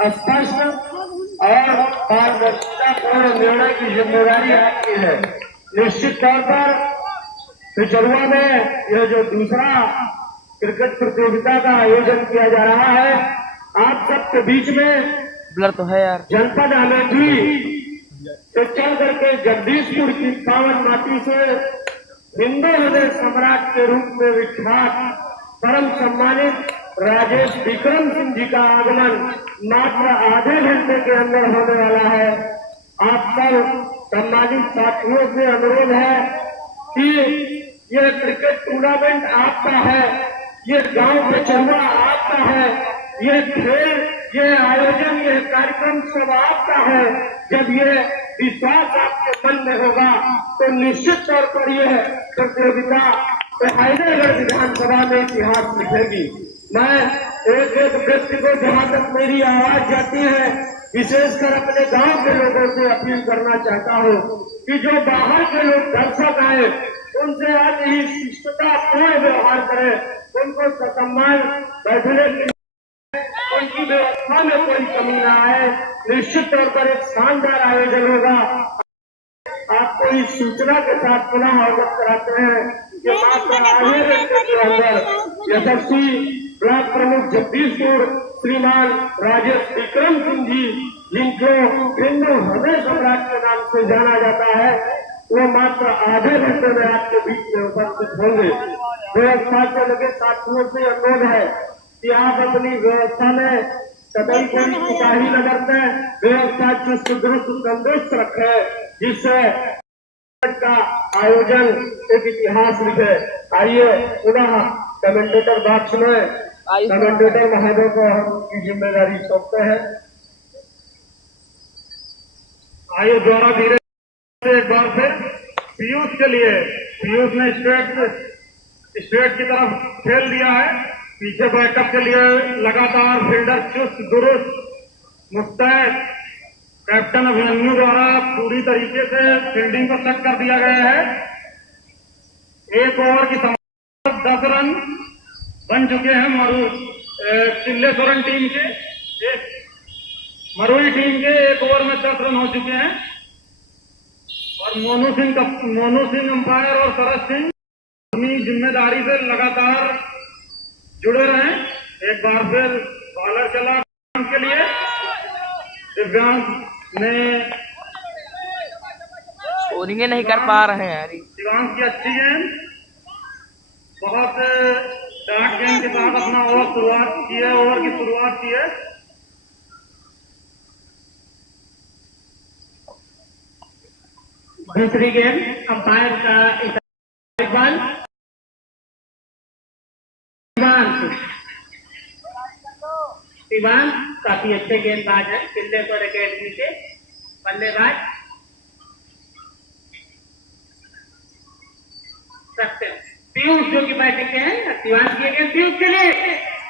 स्पष्ट और पारदर्शितापूर्ण निर्णय की जिम्मेदारी आपकी है। निश्चित तौर पर पिछड़ुआ में यह जो दूसरा क्रिकेट प्रतियोगिता का आयोजन किया जा रहा है, आप सबके बीच में ब्लर तो है यार। जनपद अमेठी से चल करके जगदीशपुर की पावन माटी से हिंदू हृदय सम्राट के रूप में विख्यात परम सम्मानित राजेश विक्रम सिंह जी का आगमन मात्र आधे घंटे के अंदर होने वाला है। आप सब सम्मानित साथियों से अनुरोध है कि यह क्रिकेट टूर्नामेंट आपका है, ये गांव पिछड़ुआ आपका है, ये खेल, ये आयोजन, ये कार्यक्रम सब आपका है। जब ये विश्वास आपके मन में होगा तो निश्चित तौर पर यह प्रतियोगिता हैदराबाद विधानसभा में इतिहास लिखेगी। मैं एक एक व्यक्ति को जहां तक मेरी आवाज जाती है, विशेषकर अपने गांव के लोगों से अपील करना चाहता हूं कि जो बाहर के लोग दर्शक आए उनसे आज ही शिष्टता पूर्ण व्यवहार करें, उनको सम्मान बैठने की उनकी व्यवस्था में कोई कमी न आए। निश्चित तौर पर एक शानदार आयोजन होगा। आपको इस सूचना के साथ पुनः अवगत कराते हैं कि मात्र आधे घंटे के अंदर यशस्वी ब्लॉक प्रमुख जगदीशपुर श्रीमान राजेश विक्रम सिंह जी, जिनको हिंदू हृदय सम्राट के नाम से जाना जाता है, वो मात्र आधे घंटे में आपके बीच में उपस्थित होंगे। व्यवस्था से लगे साथियों से अनुरोध है कि आप अपनी व्यवस्था में कदम कोई कोताही न बरतें, व्यवस्था चुस्त दुरुस्त तंदुरुस्त रखें, जिससे का आयोजन एक इतिहास लिखे। आइए पुनः कमेंटेटर बॉक्स में कमेंटेटर महोदय को हम की जिम्मेदारी सौंपते हैं। आइए द्वारा धीरे से एक बार फिर पीयूष के लिए, पीयूष ने स्ट्रेट की तरफ खेल दिया है। पीछे बैकअप के लिए लगातार फील्डर चुस्त दुरुस्त मुस्तैद कैप्टन अभिमन्यु द्वारा पूरी तरीके से फील्डिंग को सेट कर दिया गया है। एक ओवर की समाप्ति 10 रन बन चुके हैं चिल्लेश्वरन टीम के, मरुई टीम के एक ओवर में 10 रन हो चुके हैं और मोनू सिंह अंपायर और शरद सिंह अपनी जिम्मेदारी से लगातार जुड़े रहे। एक बार फिर बॉलर चला के लिए, दिव्यांग ने स्कोरिंग नहीं कर पा रहे हैं यार। दिव्यांग की अच्छी गेंद, बहुत डार्ट गेंद के साथ अपना ओवर की शुरुआत की है। दूसरी गेंद अंपायर का इकबाल इवान काफी अच्छे गेंदबाज है, चिल्लेश्वर एकेडमी के बल्लेबाज। पीयूष जो की बैटिंग के हैं, शिवान की गेंद पीयूष के लिए,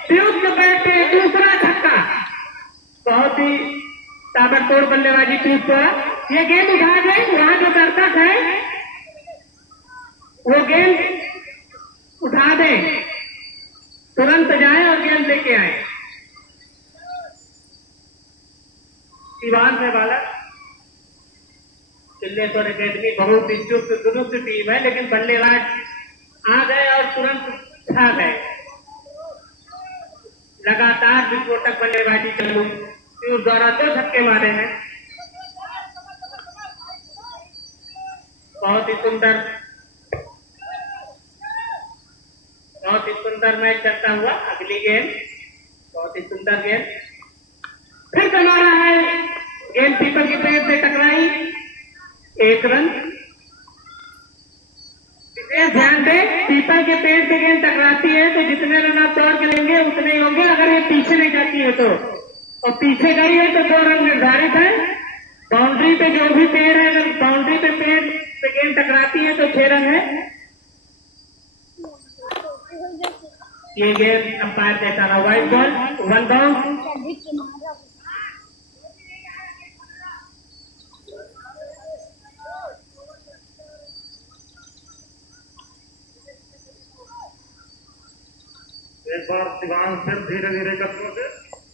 पीयूष के बैट पे दूसरा छक्का, बहुत ही ताबड़तोड़ बल्लेबाजी पीयूष द्वारा। ये गेंद उठा दे, वहां जो दर्शक है वो गेंद उठा दे, तुरंत जाए और गेंद लेके आए। शिवान है बालक, चिल्लेश्वर एकेडमी बहुत ही चुस्त दुरुस्त टीम है, लेकिन बल्लेबाज आ गए और तुरंत छा गए। लगातार विस्फोटक बल्लेबाजी चालू, पीयूष द्वारा 2 छक्के मारे हैं। बहुत ही सुंदर मैच चलता हुआ। अगली गेंद बहुत ही सुंदर गेंद, फिर कमारा है, गेंद पीपल के पेड़ से टकराई, 1 रन। विशेष ध्यान दे, पीपल के पेड़ से गेंद टकराती है तो जितने रन आप दौड़ के लेंगे उतने ही होंगे, अगर ये पीछे नहीं जाती है तो, और पीछे गई है तो 2 रन निर्धारित है। बाउंड्री पे जो भी पेड़ है, अगर बाउंड्री पे पेड़ से गेंद टकराती है तो 6 रन है। ये गेंद अंपायर देता रहा वाइड बॉल, 1 बाउंड। एक बार शिवांग फिर धीरे धीरे कदमों से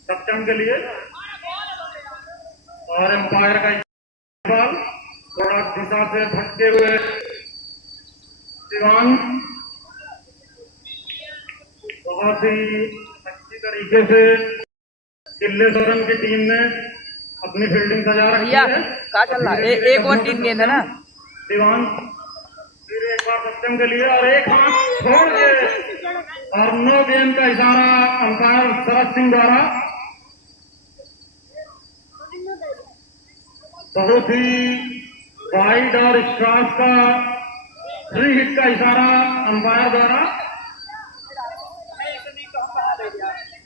सप्तम के लिए और एम्पायर का इस्तेमाल थोड़ा दिशा से भटके हुए दीवान बहुत ही अच्छी तरीके से किल्ले सोरन की टीम ने अपनी फील्डिंग सजा रखी भैया है। कहाँ चल रहा है? एक और टीम गेंद है ना। दीवान फिर एक बार सत्यम के लिए और एक हाथ छोड़ के और नो गेंद का इशारा अंपायर शरद सिंह द्वारा। बहुत ही वाइड और स्ट्रास का 3 हिट का इशारा अंपायर द्वारा।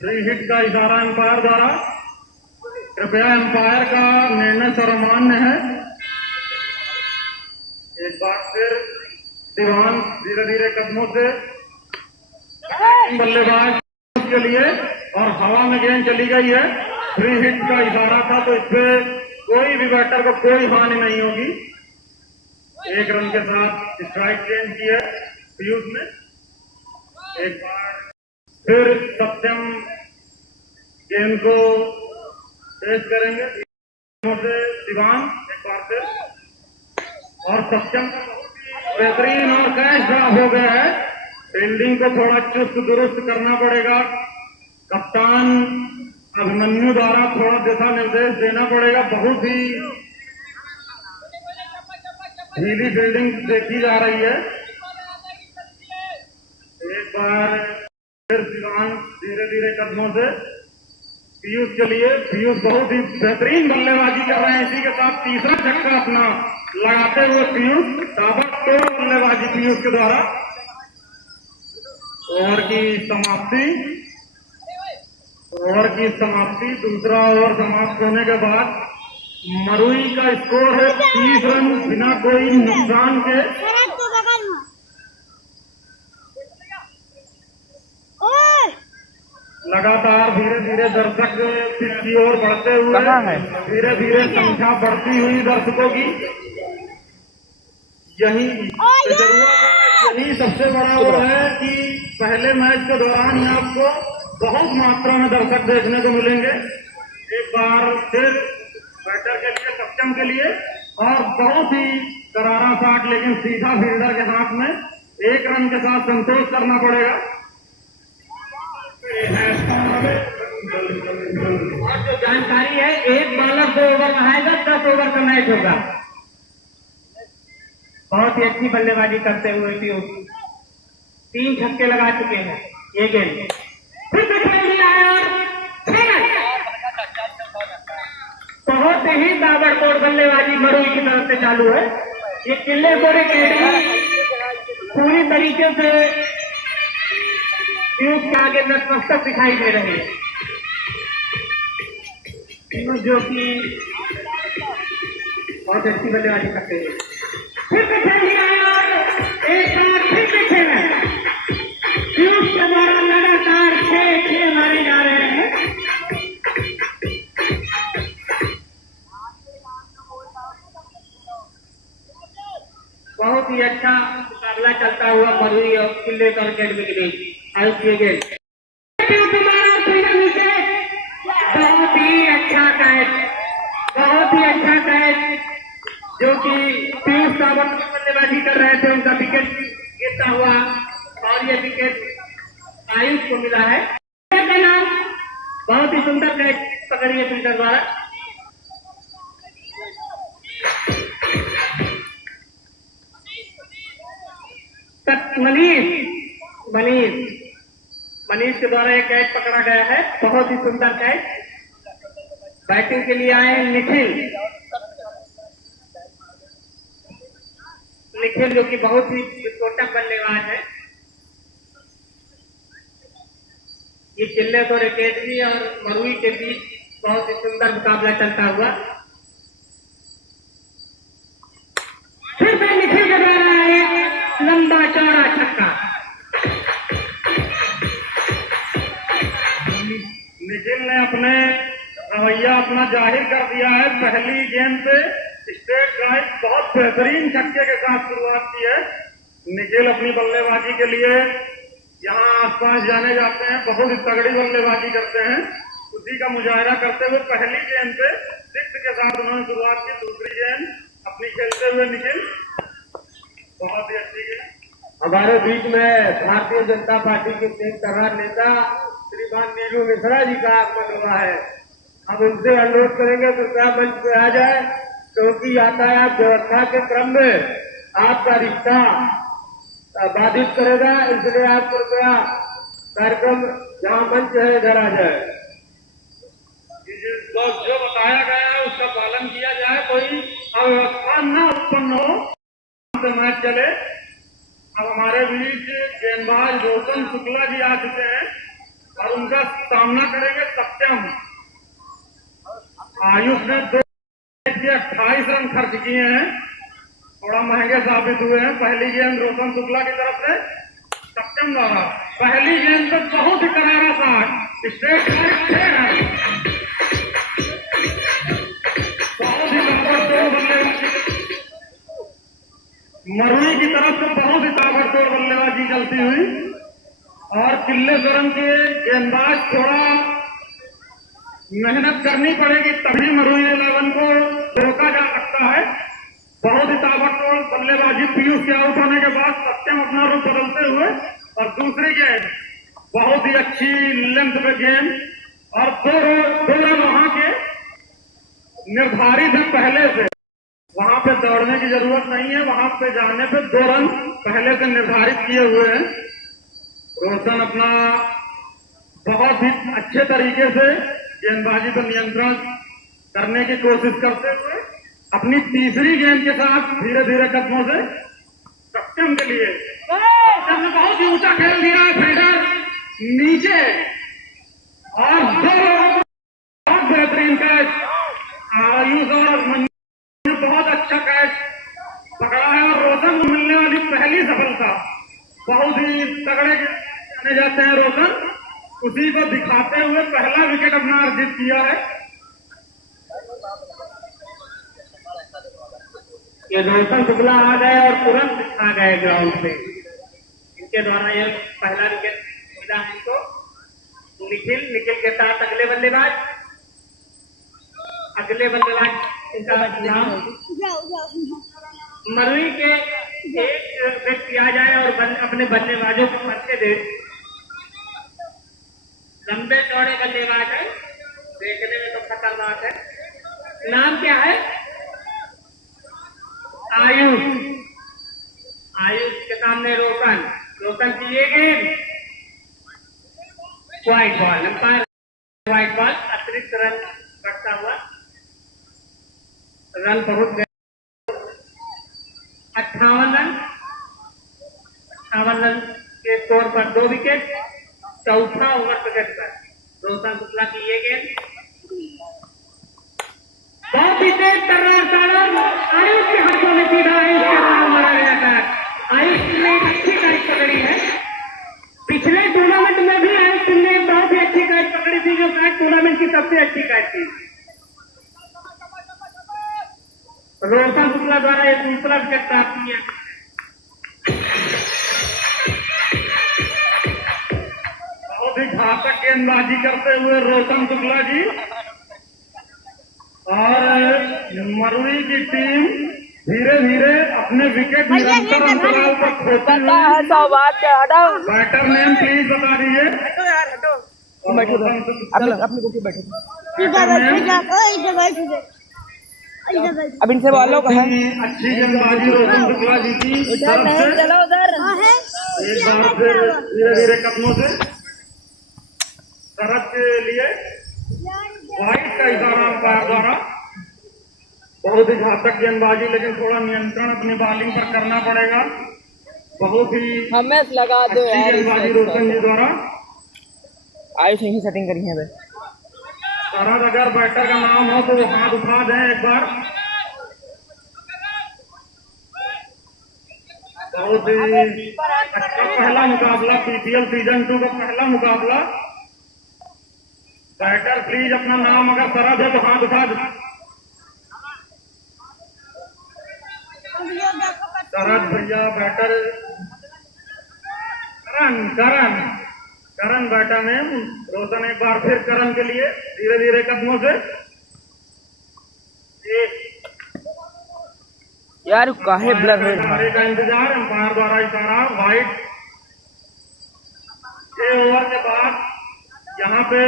3 हिट का इशारा अंपायर द्वारा। कृपया अंपायर का निर्णय सर्वमान्य है। एक बार फिर दीवान धीरे धीरे कदमों से बल्लेबाज के लिए और हवा में गेंद चली गई है। 3 हिट का इशारा था तो इससे कोई भी बैटर को कोई हानि नहीं होगी। 1 रन के साथ स्ट्राइक चेंज की है पीयूष ने। एक बार फिर सत्यम गेंद को पेश करेंगे से दीवान एक बार फिर और सत्यम बेहतरीन और कैच ड्रॉप हो गया है। फील्डिंग को थोड़ा चुस्त दुरुस्त करना पड़ेगा। कप्तान अभिमन्यु द्वारा थोड़ा दिशा निर्देश देना पड़ेगा। बहुत ही ढीली फील्डिंग देखी जा रही है। एक बार फिर दीवान धीरे धीरे कदमों से पीयूष के लिए। पीयूष बहुत ही बेहतरीन बल्लेबाजी कर रहे हैं। इसी के साथ तीसरा छक्का अपना लगाते हुए पीयूष ताबड़तोड़ बल्लेबाजी पीयूष के द्वारा। ओवर की समाप्ति दूसरा ओवर समाप्त होने के बाद मरुई का स्कोर है 30 रन बिना कोई नुकसान के। लगातार धीरे धीरे दर्शक की ओर बढ़ते हुए धीरे धीरे संख्या बढ़ती हुई दर्शकों की। यही सबसे बड़ा वो है कि पहले मैच के दौरान ही आपको बहुत मात्रा में दर्शक देखने को मिलेंगे। एक बार फिर बैटर के लिए सत्यम के लिए और बहुत ही करारा शॉट लेकिन सीधा फील्डर के हाथ में 1 रन के साथ संतोष करना पड़ेगा। और जो जानकारी है एक बॉलर 2 ओवर लगाएगा 10 ओवर का मैच होगा। बहुत ही अच्छी बल्लेबाजी करते हुए पीयूष 3 छक्के लगा चुके हैं। ये गेंद फिर से खेल दिया है और बहुत ही ताबड़तोड़ बल्लेबाजी मरुई की तरफ से चालू है। ये किले कोरे केडी पूरी तरीके से पीयूष के आगे नतमस्तक दिखाई दे रहे हैं। पीयूष जो कि बहुत अच्छी बल्लेबाजी करते हैं। फिर से खेल दिया है और एक बार फिर से खेल है। पीयूष के द्वारा लगातार 6 मारे जा रहे हैं। बहुत ही अच्छा मुकाबला चलता हुआ मरुई और किले का अकेडमी के बीच आउट किए गए। बहुत ही अच्छा कैच जो कि पीयूष ताबड़तोड़ बल्लेबाजी कर रहे थे उनका विकेट गिरता हुआ और ये विकेट आयुष को मिला है। का नाम बहुत ही सुंदर कैच पकड़ी है फील्डर द्वारा। मनीष के द्वारा एक कैच पकड़ा गया है। बहुत ही सुंदर कैच। बैटिंग के लिए आए निखिल जो कि बहुत ही विस्फोटक बल्लेबाज है। ये किले को अकेडमी और मरुई के बीच बहुत ही सुंदर मुकाबला चलता हुआ। फिर से निखिल के द्वारा एक लंबा चौड़ा छक्का। निखिल ने अपने रवैया अपना जाहिर कर दिया है। पहली गेंद पे स्ट्रेट ड्राइव बहुत बेहतरीन छक्के के साथ शुरुआत की है। निखिल अपनी बल्लेबाजी के लिए यहाँ आसपास जाने जाते हैं। बहुत ही तगड़ी बल्लेबाजी करते हैं। उसी का मुजाहरा करते हुए पहली गेंद पे 6 के साथ उन्होंने शुरुआत की। दूसरी गेंद अपनी खेलते हुए निखिल, बहुत ही अच्छी गेंद। हमारे बीच में भारतीय जनता पार्टी के तेज तर्रार नेता श्रीमान नीलू मिश्रा जी का आगमन हुआ है। हम उनसे अनुरोध करेंगे कृपया मंच पे आ जाए, क्योंकि यातायात व्यवस्था के क्रम में आपका रिश्ता बाधित करेगा, इसलिए आप कृपया कार्यक्रम जहाँ मंच है इधर आ जाए। जो बताया गया है उसका पालन किया जाए, कोई अव्यवस्था न उत्पन्न हो, तो मैच चले। अब हमारे बीच गेंदबाज रोशन शुक्ला जी आ चुके हैं और उनका सामना करेंगे सत्यम। आयुष ने 28 रन खर्च किए हैं, थोड़ा महंगे साबित हुए हैं। पहली गेंद रोशन शुक्ला की तरफ से सत्यम द्वारा, पहली गेंद पे बहुत ही करारा था स्ट्रेट है, बहुत ही ताबड़तोड़ बल्लेबाजी मरुई की तरफ से, बहुत ही ताबड़तोड़ बल्लेबाजी चलती हुई। और किल्लेश्वरम के गेंदबाज थोड़ा मेहनत करनी पड़ेगी, तभी मरुई 11 को रोका जा सकता है। बहुत ही ताबड़तोड़ बल्लेबाजी, पीयूष के आउट होने के बाद सत्यम अपना रुख बदलते हुए, और दूसरी गेंद बहुत ही अच्छी लेंथ पे गेंद, और दो रन वहां के निर्धारित है पहले से। वहां पे दौड़ने की जरूरत नहीं है, वहां पे जाने पे 2 रन पहले से निर्धारित किए हुए हैं। रोशन अपना बहुत ही अच्छे तरीके से गेंदबाजी पर नियंत्रण करने की कोशिश करते हुए अपनी तीसरी गेंद के साथ धीरे धीरे कदमों से सत्यम के लिए, सत्यम ने बहुत ही ऊंचा खेल दिया है, फील्डर नीचे, और बहुत बेहतरीन कैच। आयुष और मंजू ने बहुत अच्छा कैच पकड़ा है, और रोशन को मिलने वाली पहली सफलता। बहुत ही तगड़े जाने जाते हैं रोशन, उसी को दिखाते हुए पहला विकेट अपना अर्जित किया है। ये रोशन शुक्ला आ गए और तुरंत आ गए ग्राउंड पे, इनके द्वारा ये पहला विकेट मिला है इनको। निखिल के साथ अगले बल्लेबाज इनका नाम मरुई के एक व्यक्ति आ जाए और अपने बल्लेबाजों को परिचय दे। लंबे चौड़े बल्लेबाज है, देखने में तो खतरनाक है। नाम क्या है? आयुष के सामने रोशन की ये गेंद white ball, umpire white ball, अतिरिक्त रन करता हुआ रन पहुंच गए। 58 रन के स्कोर पर 2 विकेट। चौथा ओवर प्रकट पर रोशन शुक्ला की ये गेंद बहुत ही तेज तर्रार आयुष के हाथों में सीधा मारा गया था। आयुष ने एक अच्छी कैच पकड़ी है, पिछले टूर्नामेंट में भी आयुष ने बहुत ही अच्छी कैच पकड़ी थी, जो कैच टूर्नामेंट की सबसे अच्छी कैच थी। रोशन शुक्ला द्वारा एक दूसरा विकेट प्राप्त किया। बहुत ही घातक गेंदबाजी करते हुए रोशन शुक्ला जी, और मरुई की टीम धीरे धीरे अपने विकेट निरंतर अंतराल पर खोती हुई। बैटर नेम प्लीज बता दीजिए। अपने कुर्सी बैठे अब इनसे बोलो कहा अच्छी गेंदबाजी रोशन शुक्ला जी की तरफ से। एक बार फिर धीरे धीरे कदमों से शरद के लिए वाइट का इशारा अंपायर द्वारा। बहुत ही घातक गेंदबाजी, लेकिन थोड़ा नियंत्रण अपनी बॉलिंग पर करना पड़ेगा। बहुत ही हमें लगा दो यार, गेंदबाजी रोशन जी द्वारा। आयुष यही सेटिंग करी है। शरद अगर बैटर का नाम हो तो वो हाथ उठा दें एक बार। बहुत ही अच्छा पहला मुकाबला, पीपीएल सीजन 2 का पहला मुकाबला। बैटर प्लीज अपना नाम अगर शरद है तो हाथ उठा दे। शरद भैया बैटर करण करण बैठा में रोशन एक बार फिर करण के लिए धीरे धीरे कदमों से यार काहे ब्लर हो रहा इशारे है? का इंतजार, अंपायर द्वारा इशारा वाइड। 6 ओवर के बाद यहाँ पे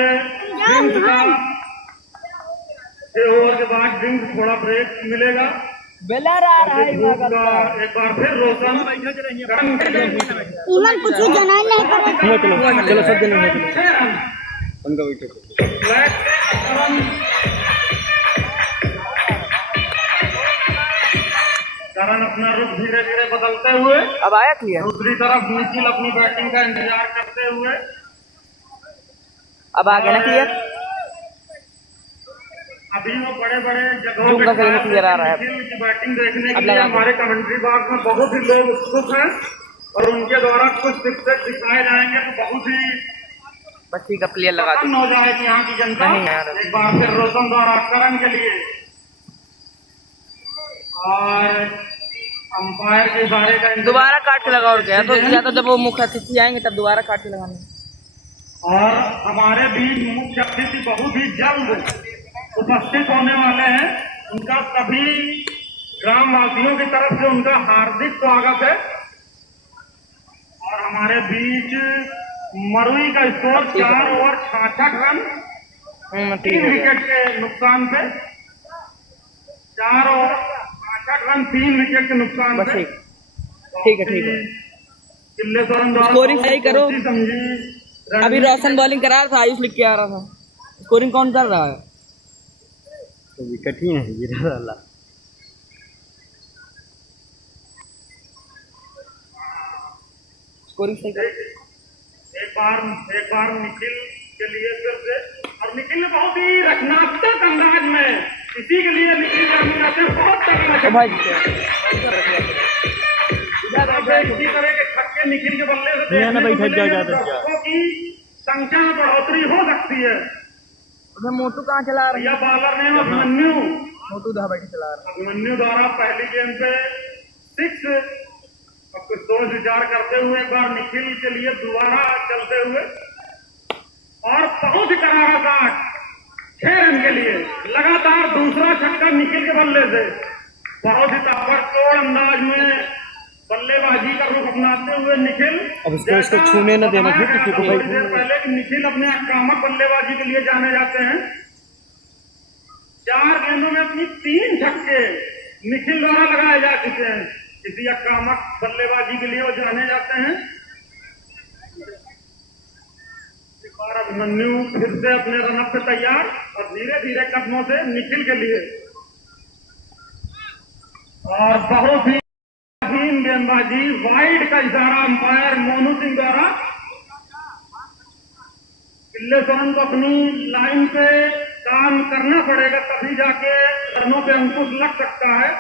ड्रिंक्स का 6 ओवर के बाद ड्रिंक्स थोड़ा ब्रेक मिलेगा। ब्लर आ रहा है ग्रुप का एक बार फिर रोशन करण के लिए ईमान कुछ जनाई नहीं करे। चलो सब जने बैठो। 6 रन उनका बैठो। फ्लैट करण करण अपना रुख धीरे धीरे बदलते हुए अब आया क्लियर? दूसरी तरफ निखिल अपनी बैटिंग का इंतजार करते हुए अब आ गया ना क्लियर? अभी वो बड़े बड़े जगहों Zoom पे का कहीं क्लियर आ रहा है। निखिल की बैटिंग देखने अब के लिए लगा दो। हमारे कमेंट्री बॉक्स में बहुत ही लोग उत्सुक हैं और उनके द्वारा कुछ सिक्सेस दिखाए जाएंगे तो बहुत ही बस ठीक है, क्लियर लगा दो। प्रसन्न हो जाएगी यहाँ की जनता। नहीं यार। एक बार फिर रोशन द्वारा करण के लिए और अंपायर के इशारे का इंतजार। दोबारा काट के लगाओ और क्या तो या तो जब वो मुख्य अतिथि आएंगे तब दोबारा काट के लगाना। और हमारे बीच मुख्य अतिथि बहुत ही जल्द उपस्थित होने वाले हैं। उनका सभी ग्रामवासियों की तरफ से उनका हार्दिक स्वागत है। और हमारे बीच मरुई का स्कोर 4 ओवर 66 रन ठीक 3 है। विकेट के नुकसान पे। 4 ओवर 66 रन 3 विकेट के नुकसान बस पे। ठीक है, ठीक है। किल्लेश्वरन द्वारा स्कोरिंग सही करो। सोची समझी अभी रोशन बॉलिंग करा रहा था, आयुष लिख के आ रहा था। स्कोरिंग कौन कर रहा है? तो विकेट ही नहीं गिरा वाला। स्कोरिंग सही करो। एक बार निखिल के लिए फिर से, और निखिल ने बहुत ही रचनात्मक अंदाज में इसी के लिए निखिल जाते बहुत तो भाई इसी तरह के छक्के निखिल के बल्ले से यहाँ ना देखने को बैठा जाओ, मिलेंगे जा, तो जा। दर्शकों की संख्या में बढ़ोतरी हो सकती है। उधर मोटू कहाँ चला रहा भैया है? बॉलर ने अभिमन्यु मोटू दहा बैठ चला रहा है। अभिमन्यु द्वारा पहली गेंद पे 6 और कुछ सोच विचार करते हुए एक बार निखिल के लिए दोबारा चलते हुए और बहुत ही करारा काट 6 रन के लिए लगातार दूसरा छक्का निखिल के बल्ले से। बहुत ही ताबड़तोड़ अंदाज में बल्लेबाजी का रुख अपनाते हुए निखिल अब इसको छूने न देना फिर किसी को भाई। थोड़ी देर पहले कि निखिल अपने आक्रामक बल्लेबाजी के लिए जाने जाते हैं। 4 गेंदों में अपनी 3 छक्के निखिल द्वारा लगाए जा चुके हैं। किसी आक्रामक बल्लेबाजी के लिए वो जाने जाते हैं। एक बार अभिमन्यु फिर से अपने रनअप पे तैयार और धीरे धीरे कदमों से निखिल के लिए और बहुत ही कठिन गेंदबाजी। वाइड का इशारा अंपायर मोनू सिंह द्वारा। किल्लेश्वरन को अपनी लाइन पे काम करना पड़ेगा, तभी जाके रनों पे अंकुश लग सकता है।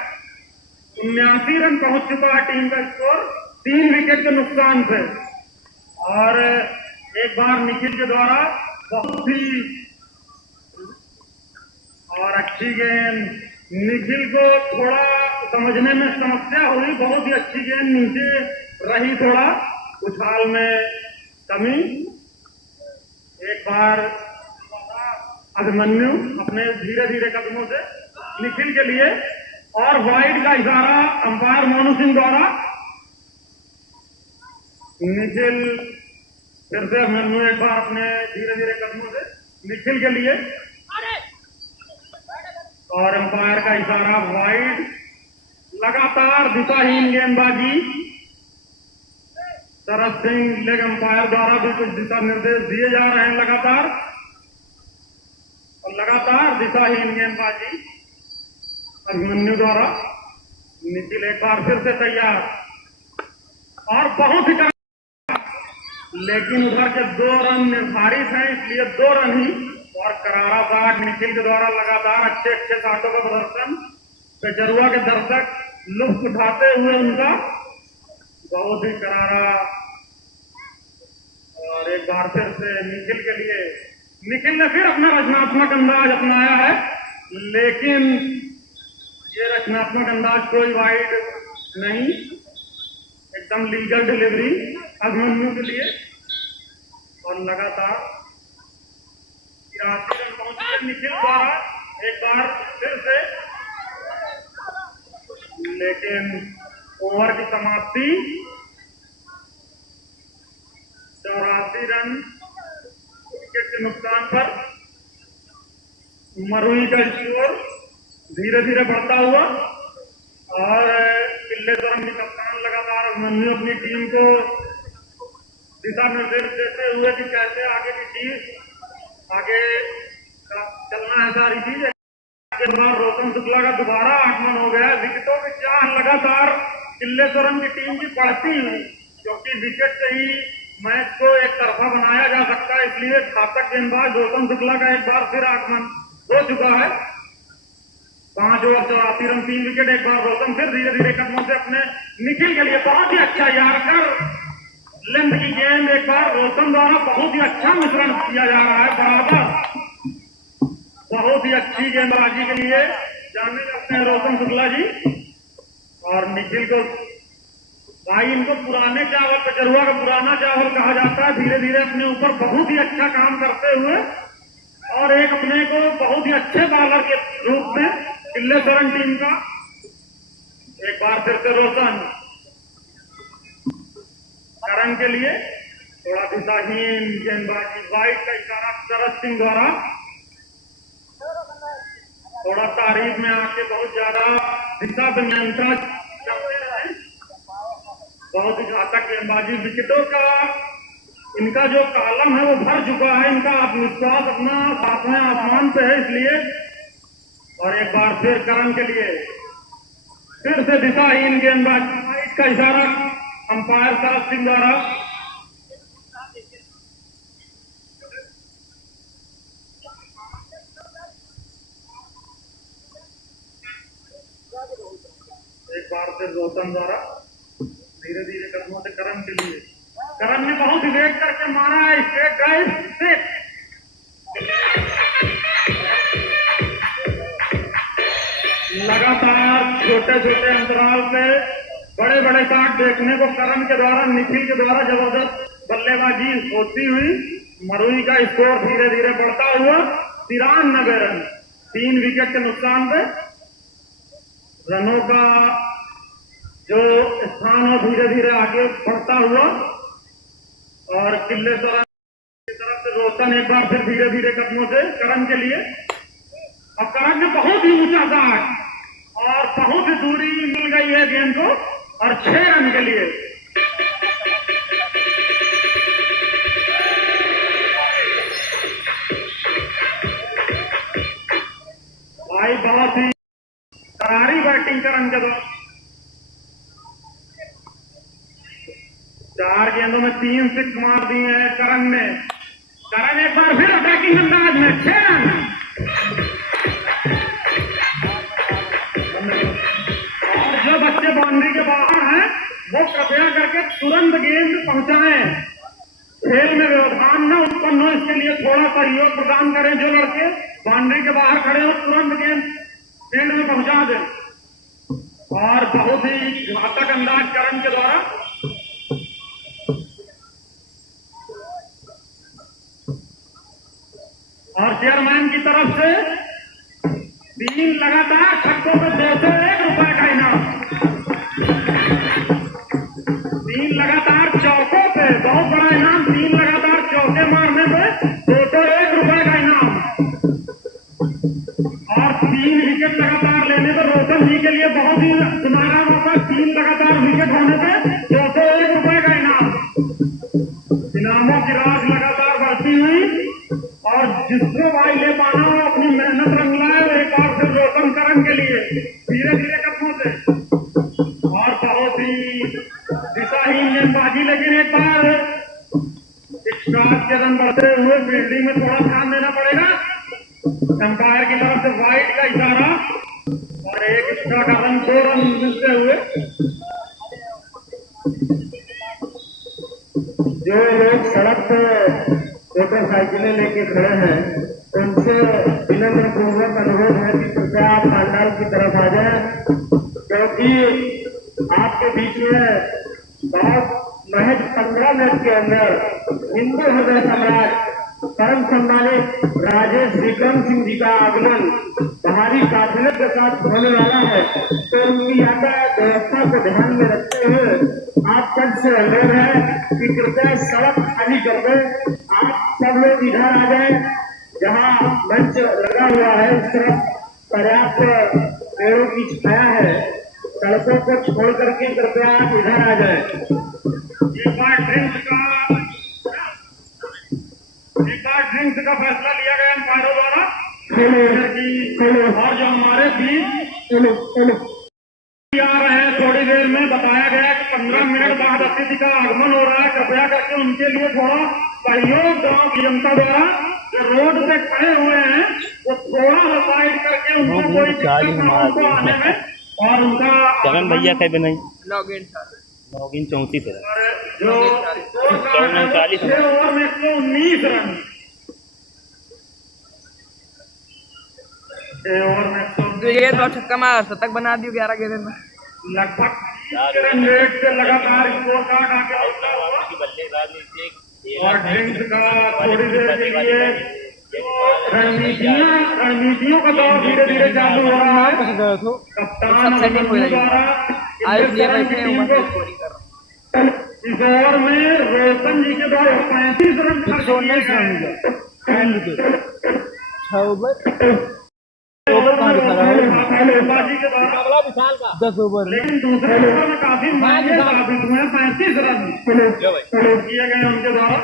79 रन पहुंच चुका है टीम का स्कोर 3 विकेट के नुकसान से। और एक बार निखिल के द्वारा बहुत ही और अच्छी गेंद। निखिल को थोड़ा समझने में समस्या हुई, बहुत ही अच्छी गेंद नीचे रही, थोड़ा उछाल में कमी। एक बार अभिमन्यु अपने धीरे धीरे कदमों से निखिल के लिए और वाइड का इशारा अंपायर मोनू सिंह द्वारा। निखिल फिर से अभिमन्यु एक बार अपने धीरे धीरे कदमों से निखिल के लिए और अंपायर का इशारा वाइड। लगातार दिशाहीन गेंदबाजी। शरद सिंह लेग अंपायर द्वारा भी कुछ दिशा निर्देश दिए जा रहे हैं लगातार, और लगातार दिशाहीन गेंदबाजी अभिमन्यु द्वारा। निखिल एक बार फिर से तैयार और बहुत ही लेकिन उधर के 2 रन निर्धारित हैं, इसलिए 2 रन ही। और करारा बाट निखिल के द्वारा लगातार अच्छे अच्छे शॉटों का प्रदर्शन। बेचरुआ के दर्शक लुत्फ उठाते हुए उनका बहुत ही करारा। और एक बार फिर से निखिल के लिए निखिल ने फिर अपना रचनात्मक अंदाज अपनाया है, लेकिन ये रचनात्मक अंदाज कोई वाइड नहीं, एकदम लीगल डिलीवरी अभिमन्यु के लिए। और लगातार 83 रन पहुंचे निखिल द्वारा एक बार फिर से, लेकिन ओवर की समाप्ति 84 रन विकेट के नुकसान पर। मरुई का स्कोर धीरे धीरे बढ़ता हुआ और किल्लेश्वरम की कप्तान लगातार अभिमन्यु अपनी टीम को दिशा निर्देश देते हुए कि कैसे आगे की टीम आगे चलना है सारी चीज। रोशन शुक्ला का दोबारा आगमन हो गया। विकेटों की चाह लगातार किल्लेश्वरम की टीम की बढ़ती हुई, क्योंकि विकेट से ही मैच को एक तरफा बनाया जा सकता है, इसलिए घातक गेंदबाज रोशन शुक्ला का एक बार फिर आगमन हो चुका है। 5 ओवर 84 रन 3 विकेट। एक बार रोशन फिर धीरे धीरे कदमों से अपने निखिल के लिए बहुत ही अच्छा यार्कर लेंथ की गेंद एक बार रोशन द्वारा बहुत ही अच्छा मिश्रण किया जा रहा है बराबर। बहुत ही अच्छी गेंदबाजी के लिए जाने जाते हैं रोशन शुक्ला जी। और निखिल को भाई इनको पुराने चावल कचरुआ का पुराना चावल कहा जाता है। धीरे धीरे अपने ऊपर बहुत ही अच्छा काम करते हुए और एक अपने को बहुत ही अच्छे बॉलर के रूप में किल्लेश्वरम टीम का एक बार फिर से रोशन करण के लिए थोड़ा दिशाहीन गेंदबाजी। वाइट का इशारा शरद सिंह द्वारा थोड़ा तारीफ में आके बहुत ज्यादा दिशा नियंत्रण करते रहे। बहुत ही घातक गेंदबाजी। विकेटों का इनका जो कॉलम है वो भर चुका है। इनका आत्मविश्वास अपना 7वें आसमान पे है, इसलिए। और एक बार फिर करण के लिए फिर से दिशाहीन गेंदबाजी। वाइट का इशारा अंपायर शरद सिंह द्वारा। एक बार फिर रोशन द्वारा धीरे धीरे कदमों से करण के लिए। करण ने बहुत ही वेट करके मारा है स्ट्रेट ड्राइव से। लगातार छोटे छोटे अंतराल से बड़े बड़े शॉट देखने को करण के द्वारा निखिल के द्वारा जबरदस्त बल्लेबाजी होती हुई। मरुई का स्कोर धीरे धीरे बढ़ता हुआ 93 रन 3 विकेट के नुकसान पे। रनों का जो स्थान है धीरे धीरे आगे बढ़ता हुआ और किल्लेश्वरम की तरफ से रोशन एक बार फिर धीरे धीरे कदमों से करण के लिए। और करण ने बहुत ही ऊंचा शॉट और बहुत ही दूरी मिल गई है गेंद को और 6 रन के लिए। भाई बहुत ही करारी बैटिंग करण के द्वारा। 4 गेंदों में 3 सिक्स मार दिए हैं करण ने। करण एक बार फिर अटैकिंग अंदाज में 6 रन। और जो बच्चे बाउंड्री के बाहर हैं वो कृपया करके तुरंत गेंद पहुंचाएं। खेल में व्यवधान न उत्पन्न हो, इसके लिए थोड़ा सहयोग प्रदान करें। जो लड़के बाउंड्री के बाहर खड़े हो तुरंत गेंद फील्ड में पहुंचा दें। और बहुत ही घातक अंदाज करण के द्वारा। और चेयरमैन की तरफ से 3 लगातार छक्कों पर 201 रुपए का इनाम। 3 लगातार चौकों पे बहुत बड़ा इनाम। 3 लगातार चौके मारने पे 201 रुपए का इनाम। और 3 विकेट लगातार लेने पर रोशन जी के लिए बहुत ही सुनहरा मौका। 3 लगातार विकेट होने पे 201 रुपए का इनाम। इनामों की राशि लगातार बढ़ती हुई और जिसको भाई ले पाना हो अपनी मेहनत रंग लाए। एक बार फिर रोशन करण के लिए धीरे धीरे कदमों से और बहुत ही दिशाहीन गेंदबाजी। लेकिन एक बार स्ट्राइक के रन बढ़ते हुए फील्डिंग में थोड़ा ध्यान देना पड़ेगा। अंपायर की तरफ से वाइट का इशारा और एक एक्स्ट्रा का रन 2 रन मिलते हुए। जो लोग सड़क पे मोटरसाइकिलें लेके खड़े हैं उनसे विनम्र पूर्वक अनुरोध है कि कृपया आप पंडाल की तरफ आ जाएं, क्योंकि आपके बीच में बहुत महज 15 मिनट के अंदर हिंदू हृदय सम्राट परम सम्मानित राजेश विक्रम सिंह जी का आगमन भारी काफिले के साथ होने वाला है। तो उनकी यातायात व्यवस्था को ध्यान में रखते हुए आप सबसे अनुरोध है कि कृपया सड़क खाली कर दें। आप सब लोग इधर आ जाए, जहाँ मंच लगा हुआ है उस तरफ पर्याप्त पेड़ों की छाया है। सड़कों को छोड़ करके कृपया आप इधर आ जाए। एक बार ड्रिंक्स का फैसला लिया गया अंपायरों द्वारा और जो हमारे बीच आ रहे हैं थोड़ी देर में बताया गया कि 15 मिनट बाद अतिथि का आगमन हो रहा है। कृपया करके उनके लिए थोड़ा सहयोग गांव की जनता द्वारा जो रोड पे खड़े हुए हैं वो थोड़ा साइड करके उनको कोई दिक्कत आने में और उनका जगन भैया कहीं बनाई लॉगिन लॉगिन 34 है जो 39 6 ओवर में 119 रन 6 ओवर में ये तो छक्का मार शतक बना दियो 11 गेंद में लगभग 30 रन रेट से लगातार स्कोर कार्ड आगे बढ़ता हुआ और ड्रिंक्स का थोड़ी देर के लिए रणनीतियों का दौर धीरे धीरे चालू हो रहा है। कप्तान द्वारा इस ओवर में रोशन जी के द्वारा 35 रन बल्लेबाजी के द्वारा 10 ओवर, लेकिन दूसरे ओवर में काफी महंगे साबित हुए 35 रन किए गए उनके द्वारा।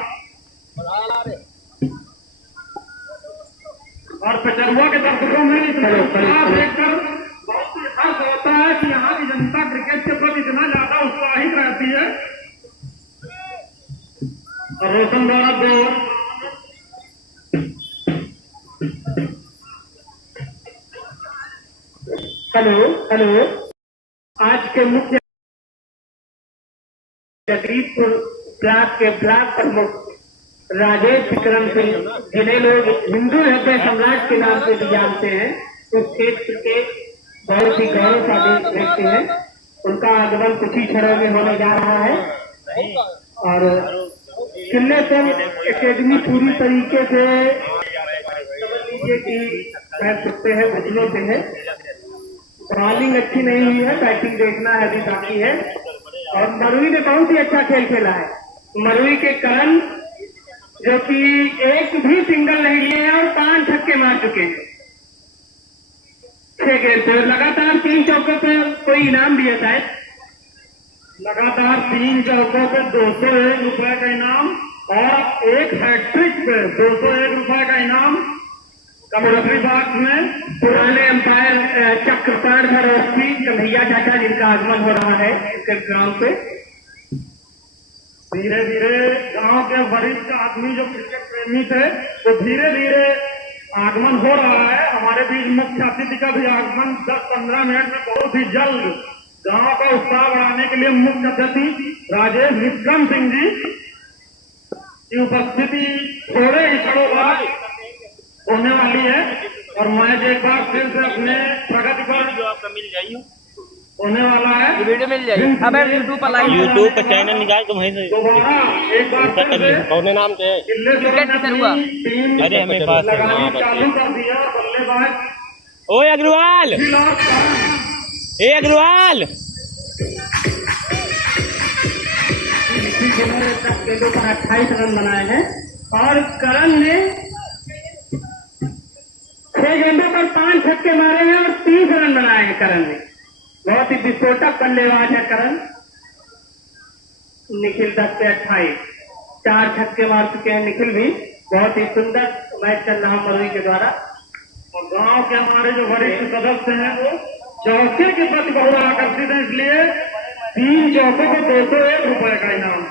और पचरुआ के दर्शकों में इतना उत्साह देखकर बहुत ही हर्ष होता है कि यहाँ की जनता क्रिकेट के प्रति इतना ज्यादा उत्साहित रहती है। और रोशन द्वारा 2 हेलो आज के मुख्य जगदीशपुर ब्लॉक के ब्लॉक प्रमुख राजेश विक्रम सिंह, जिन्हें लोग हिंदू हृदय सम्राट के नाम से भी जानते हैं, उस क्षेत्र के बहुत ही गौरवशाली व्यक्ति हैं। उनका आगमन कुछ ही क्षणों में होने जा रहा है और किले पर एकेडमी पूरी तरीके से समझ लीजिए कि कह सकते हैं बुझने से है। बॉलिंग अच्छी नहीं हुई है, बैटिंग देखना है अभी बाकी है। और मरुई ने बहुत ही अच्छा खेल खेला है। मरुई के करण जो कि एक भी सिंगल नहीं लिए हैं और 5 छक्के मार चुके हैं 6 गेंद पर। लगातार 3 चौकों पर कोई इनाम भी है शायद। लगातार 3 चौकों पर 201 रुपए का इनाम और एक हैट्रिक पे 201 रुपए का इनाम। कमेंट्री बॉक्स में पुराने अंपायर चक्रपाणधर अवस्थी कन्हैया चाचा जिनका आगमन हो रहा है क्रिकेट ग्राउंड पे। धीरे धीरे गांव के वरिष्ठ आदमी जो क्रिकेट प्रेमी थे तो धीरे धीरे आगमन हो रहा है। हमारे बीच मुख्य अतिथि का भी आगमन 10-15 मिनट में बहुत ही जल्द गांव का उत्साह बढ़ाने के लिए मुख्य अतिथि राजेश विक्रम सिंह जी की उपस्थिति थोड़े ही क्षणों बाद होने वाली है। और मैं एक बार फिर से अपने प्रगति पर आपका मिल जाइए होने वाला है, वीडियो मिल जाएगी। अब यूट्यूब पर लाइव यूट्यूब का चैनल निकाल तुम वहीं से दोबारा एक बार फिर से कौन नाम से है? किले से टीम अरे हमें पास है लगानी चालू कर दिया। बल्लेबाज ओए अग्रवाल, ए अग्रवाल, जिन्होंने 10 गेंदों पर 28 रन बनाए हैं और करण ने 6 गेंदों पर 5 छक्के मारे हैं और 30 रन बनाए हैं करण ने। बहुत ही विस्फोटक बल्लेबाज है करण। निखिल 10 पे 28, 4 छक्के मार चुके हैं निखिल भी। बहुत ही सुंदर मैच चल रहा मरुई के द्वारा। और गांव के हमारे जो वरिष्ठ सदस्य हैं वो चौके के प्रति बहुत आकर्षित है, इसलिए 3 चौकों को 201 रुपए का इनाम।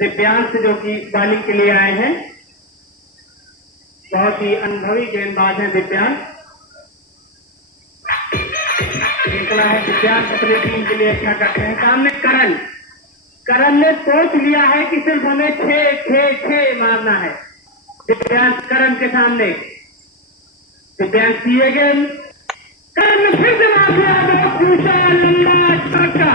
दिव्यांश जो कि बॉलिंग के लिए आए हैं, बहुत ही अनुभवी गेंदबाज है दिव्यांश। निकला है दिव्यांश अपनी टीम के लिए अच्छा करते हैं। सामने करण ने सोच लिया है कि सिर्फ हमें 6 मारना है। दिव्यांश करण के सामने, दिव्यांश किए गेंद, करण ने फिर से मार दिया। बहुत ऊंचा लंबा छक्का।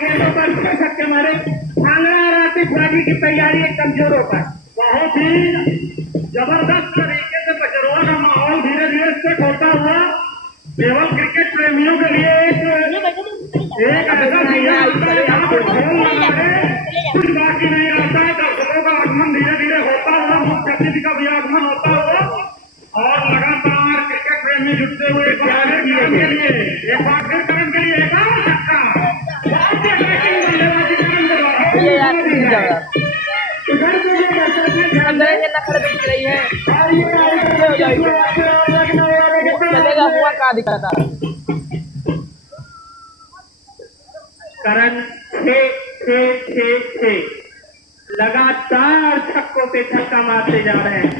गेंदों पर 6 छक्के मारे। भांगड़ा और आतिशबाजी की तैयारी है कमजोरों पर। बहुत ही जबरदस्त तरीके से कचरवा का माहौल धीरे धीरे सेट होता हुआ केवल क्रिकेट प्रेमियों के लिए एक ऐसा सीजन होता है जहाँ पर गोल लगा है, कुछ बाकी नहीं रहता है। दर्शकों का आगमन धीरे धीरे होता हुआ, मुख्य अतिथि का भी आगमन होता हुआ और लगातार क्रिकेट प्रेमी जुटते हुए करण के लिए एक बार फिर करण के लिए एक और छक्का। बहुत ही अटैकिंग बल्लेबाजी करण के द्वारा। इधर से ये दर्शक ने अंदर ये नखरे दिख रही है। और ये हो जाएगी। चलेगा हुआ का दिखा था। करण 6 लगातार छक्कों पे छक्का मारते जा रहे हैं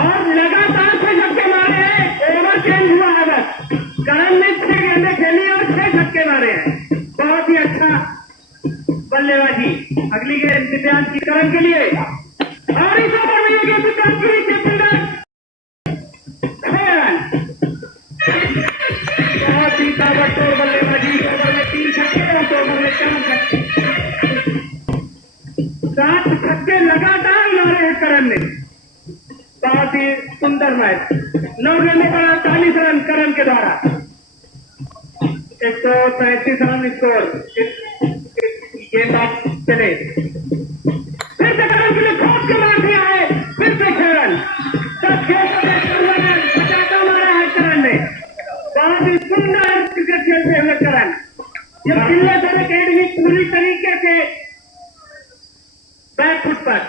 और लगातार 6 छक्के मारे हैं। ओवर चेंज हुआ है बस। करण ने 6 गेंदें खेली और 6 छक्के मारे हैं। बहुत ही अच्छा बल्लेबाजी। अगली गेंद दिव्यांश की करण के लिए और इस ओवर में ये गेंद दिव्यांश की नीचे फिल्डर 6 रन। बहुत ही ताबड़तोड़ बल्लेबाजी। इस ओवर में 3 छक्के और 2 ओवर में 4 छक्के। 7 छक्के लगातार मारे हैं करण ने। बहुत ही सुंदर मैच। 9 गेंदों पर 48 रन करण के द्वारा। 133 रन स्कोर। गेंदबाज चले फिर से करण के लिए ठोक के मार दिया है। फिर से 6 रन। 10 रन 50 मारा है करण ने। बहुत ही सुंदर क्रिकेट खेलते हुए करण। ये किले सर अकेडमी पूरी तरीके से बैकफुट पर।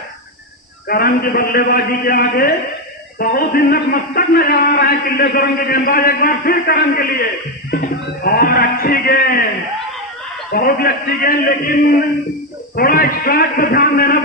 करण की बल्लेबाजी के आगे बहुत ही नतमस्तक नजर आ रहा है किले करण के गेंदबाज। एक बार फिर करण के लिए और अच्छी गेंद, बहुत ही अच्छी गेंद, लेकिन थोड़ा स्ट्राइक पर ध्यान देना